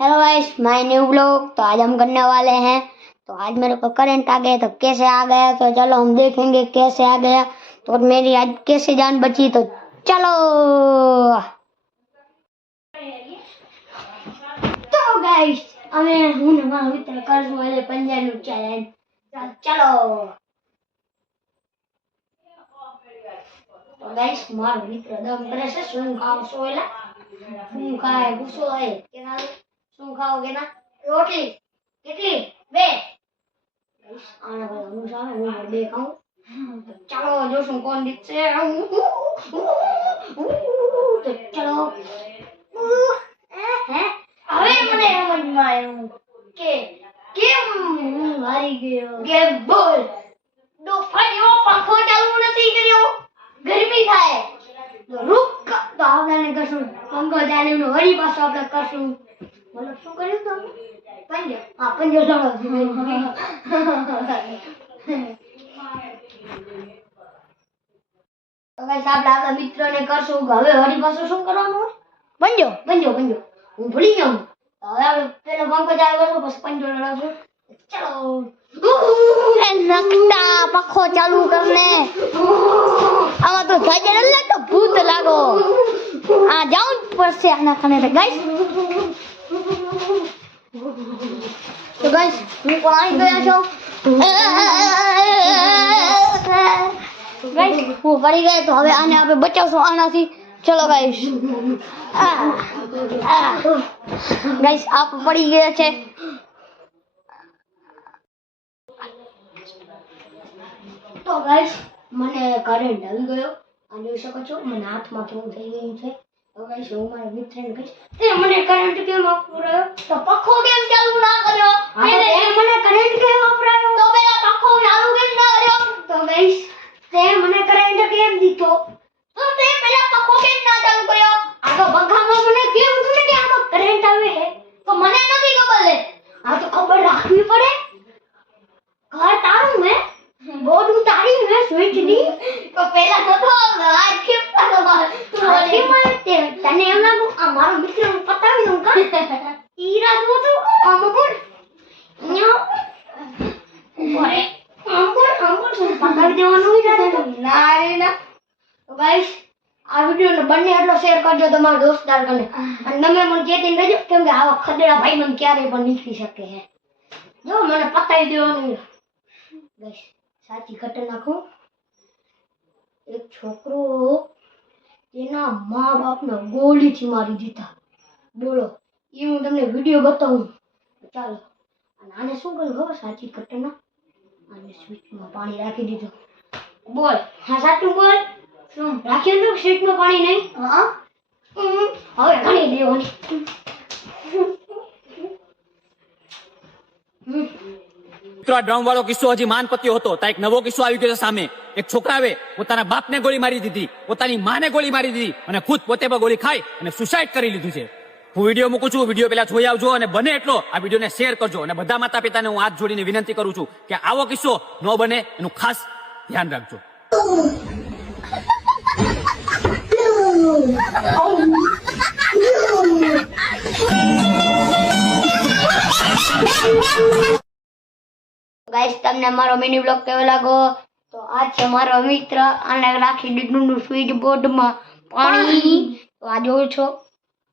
Hello guys, my new blog. तो आज हम करने वाले हैं, तो आज मेरे को करंट आ गया। तो कैसे आ गया, तो चलो हम देखेंगे कैसे आ गया। तो मेरी आज कैसे जान बची, तो चलो। तो गाइस हमें હું ને મારો મિત્ર કરશું આજે પંજાબનું ચેલેન્જ। ચલો। તો ગાइस મારો મિત્ર દમ કરે છે। શું ખાવશો એલા? શું ખાય પૂછો હે કે ના? શું ખાઓગે ના? રોટલી કેટલી? બે। આના પર હું સામે હું બે ખાઉં। ચાલો જોશું કોણ જીતશે। તો ચલો। હે હવે મને સમજમાં આવ્યું કે કેમ હું હારી ગયો। ગેમ બોલ। દો ફાડ્યો પંખો ચાલુ નથી કર્યો, ગરમી થાય તો રૂક। તો આપણે કરશું પંખો ચાલ્યું વળી પાછો આપણે કરશું। मतलब શું કર્યું તો પંજો। હા પંજો ચાલો। તો ગાઈસ આપણે આપણા મિત્રોને કરશું હવે વળી પાછો શું કરવાનું હોય? પંજો પંજો પંજો હું ભૂલી ગયો। હવે આપણે પેલો પંખો ચાલુ કરશું પછી પંજો લડાવશું। ચલો। એ નકટા પંખો ચાલુ કરને। આમાં તો ગાજર અલગ તો ભૂત લાગો। આ જાઉં પડશે આના ખાને ગાઈસ। तो गाइस मैं पानी गया छो गाइस वो पड़ी गए। तो હવે આને આપણે બચાવશું આનાથી। ચલો ગાઈસ। ગાઈસ આપ પડી ગયા છે। તો ગાઈસ મને કરંટ આવી ગયો। આ જોઈ શકો છો મને હાથમાં કેવું થઈ ગયું છે। તો ગાઈસ હું મારા મિત્રને કહીશ તે મને કરંટ કેમ વાપર્યો? તો પંખો કેમ ચાલુ ના કર્યો? મને કરંટ કેમ વાપરાયો? તો પેલા પંખો ચાલુ કેમ ના કર્યો? તો ગાઈસ તે મને કરંટ કેમ દીધો? તો તે પેલા પંખો કેમ ના ચાલુ કર્યો? આ તો પંખામાં મને કેમ ખબર કે આમાં કરંટ આવે છે? તો મને નથી ખબર લે। આ તો ખબર રાખવી પડે। ઘર તારું હે, બોર્ડ ઉતારી હે, સ્વિચ દી તો પેલા નતો આજ કેમ પાડો માર? આથી મને તને એમ લાગુ આ મારો મિત્ર પતાવી દઉં કા? ઈરા દો તો આમ કોણ ન્યો ઓરે આમ કોણ શું પતાવી દેવાનું ઈરા તો ના રે ના। તો ગાઈસ આ વિડિયોને બંને એટલો શેર કરજો તમારા દોસ્તદાર કને। અને તમે મને ચેટિંગ કરજો કેમ કે આવા ખદેડા ભાઈ મને ક્યારે પણ નીકળી શકે છે। જો મને પતાવી દેવાનું ગાઈસ। સાચી ઘટના નાખું। એક છોકરો તેના મા બાપને ગોળીથી મારી દીધા। બોલો એ હું તમને વિડિયો બતાવું। ચાલો અને આને શું કર્યું ખબર? સાચી ઘટના। આને સ્વિચમાં પાણી રાખી દીધું। બોલ હા સાચું બોલ। શું રાખ્યું તો સ્વિચમાં પાણી નહીં? હા હવે ઘણી દેવાની। મિત્રો ડ્રમ વાળો કિસ્સો હજી માનપત્યો હતો ત્યાં એક નવો કિસ્સો આવી ગયો સામે। એક છોકરાએ પોતાના બાપને ગોળી મારી દીધી, પોતાની માને ગોળી મારી દીધી અને ખુદ પોતે પણ ગોળી ખાઈ અને સુસાઇડ કરી લીધું છે। હું વિડીયો મૂકું છું, વિડીયો પેલા જોઈ આવજો અને બને એટલો આ વિડીયોને શેર કરજો। અને બધા માતા પિતાને હું હાથ જોડીને વિનંતી કરું છું કે આવો કિસ્સો ન બને એનું ખાસ ધ્યાન રાખજો। ગાઈસ તમને મારો મિની બ્લોગ કેવો લાગો? તો આ છે મારો મિત્ર, આને રાખી દીધું સ્વિચ બોર્ડમાં પાણી। તો આ જોવો છો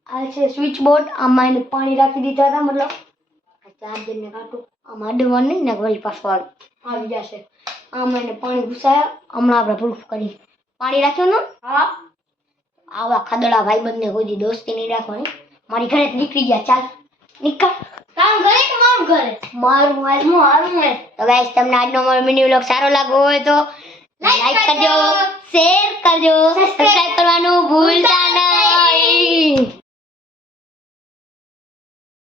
આ છે સ્વિચ બોર્ડ, આમાં એને પાણી રાખી દીધા હતા। મતલબ ચાર્જરને કાઢું આમાં અડવાનું નહીં ને વળી પાછો આવી જશે। આમાં એને પાણી ઘુસાયા। હમણાં આપણે પ્રૂફ કરી પાણી રાખ્યું ને। હા આવા ખદડા ભાઈબંધને કોઈ દોસ્તી નહીં રાખવાની। મારી ઘરે નીકળી ગયા, ચાલ નીકળ। કામ કરે કે મારું ઘરે મારું હારું હે। તો ગાઈસ તમને આજનો મારો મિની વ્લોગ સારો લાગ્યો હોય તો લાઈક કરજો, શેર કરજો, સબસ્ક્રાઇબ કરવાનું ભૂલતા નહીં।